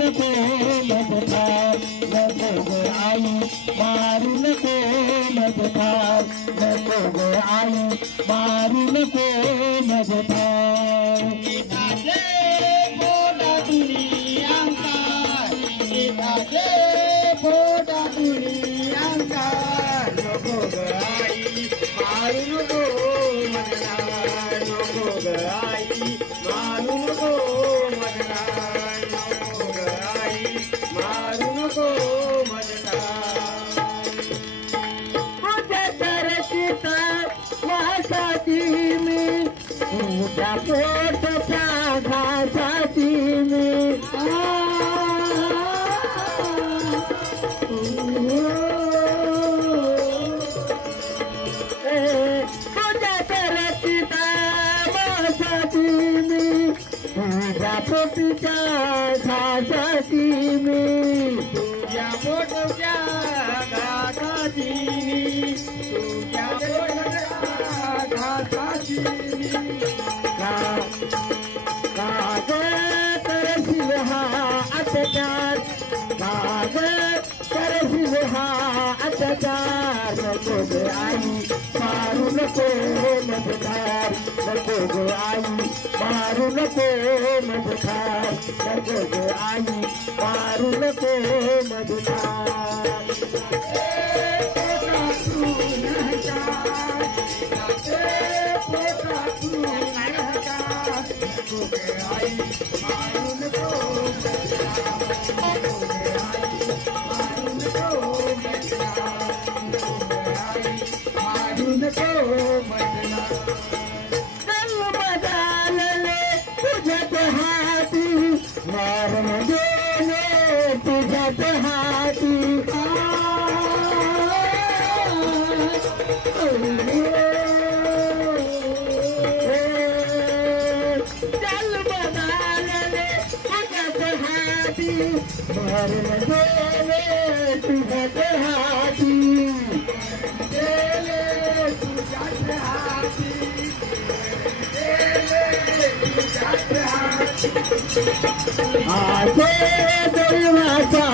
नको मजधार नको ग आई मारू नको मजधार नको ग आई मारू नको मजधार सीताचे पोटा दुनियांकार सीताचे पोटा दुनियांकार नको ग आई मारू नको मजधार नको ग आई मारू नको मजधार नको ग आई मारू नको मजधार तुझ्या तरसीता वासाची मी तुझ्या पोटच्या घासाची मी तुझ्या तरसीता वासाची मी तुझ्या पोटच्या घासाची मी तुझ्या पोटच्या घासाची मी तुझ्या पोटच्या घासाची मी काग करशील हा अत्याचार काग करशील हा अत्याचार नको ग आई मारू नको मजधार नको ग आई मारू नको मजधार नको ग आई मारू नको मजधार तुझ्यात हाती मारून गेले तुझ्यात हाती चल बदलले तुझ्यात हाती मारून गेले तुझ्यात हाती गेले तुझ्यात हाती आसे दैवाचा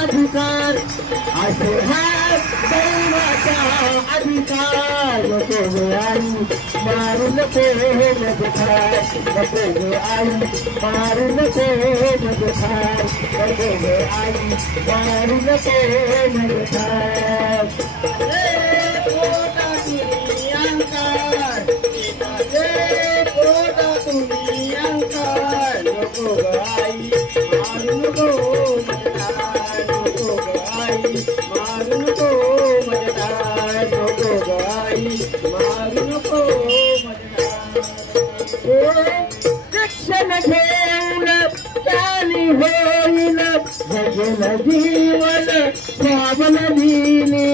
अधिकार असे हा दैवाचा अधिकार नको ग आई मारू नको मजधार नको ग आई मारू नको मजधार नको ग आई मारू नको मजधार पोटा दुनियांकार सीताचे पोटा दुनियांकार नको ग आई मारू नको मजधार नको ग आई मारू नको मजधार नको ग आई मारू नको मजधार शिक्षण घेऊन त्यानी होईल जगल जीवन स्वावलंबीने